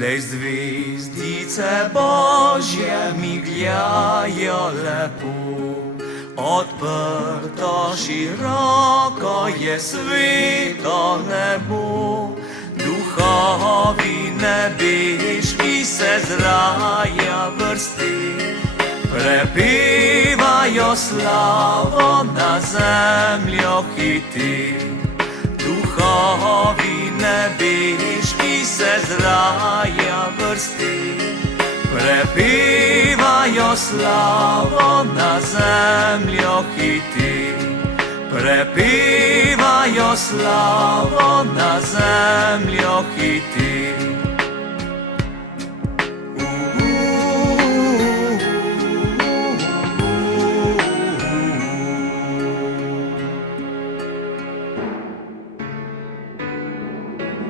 Lej звіздіце Божє мігляє лепу, odprto široko je svito nebo, duhovi nebeški se z raja vrsti, prepivajo slavo na zemljo hiti. Duhovi nebeški se z raja vrsti, prepivajo slavo na zemljo hiti. Prepivajo slavo na zemljo hiti.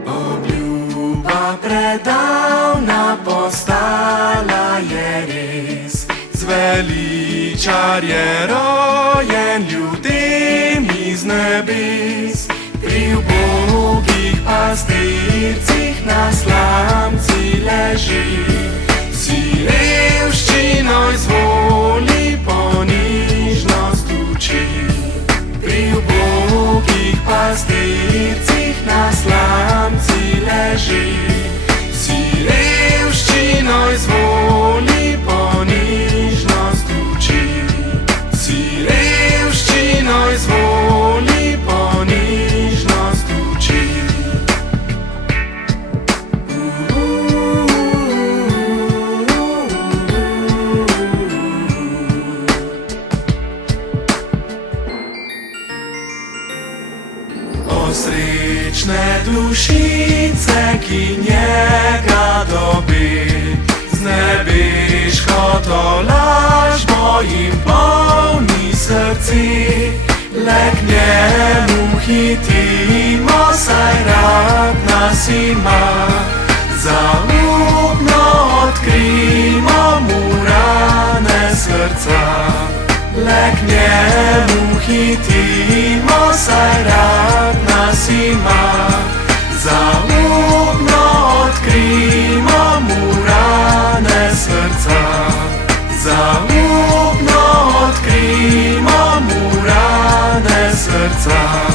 Obljuba predavna postala je res, zveličar je rojen ljudem iz nebes. Pri ubogih pastircih na slamci leži, si revščino izvoli, ponižnost uči. Pri ubogih pastircih na slamci leži, si revščino izvoli, ponižnost uči. Si revščino izvoli, ponižnost uči. O srečne dušice, ki njega dobi, z nebeško tolažbo jim polni srci. Le k njemu hitimo, saj rad nas ima, zaupno odkrimo mu rane srca. Le k njemu hitimo, saj rad nas ima, zaupno odkrimo mu rane srca. Zaupno odkrimo mu rane srca.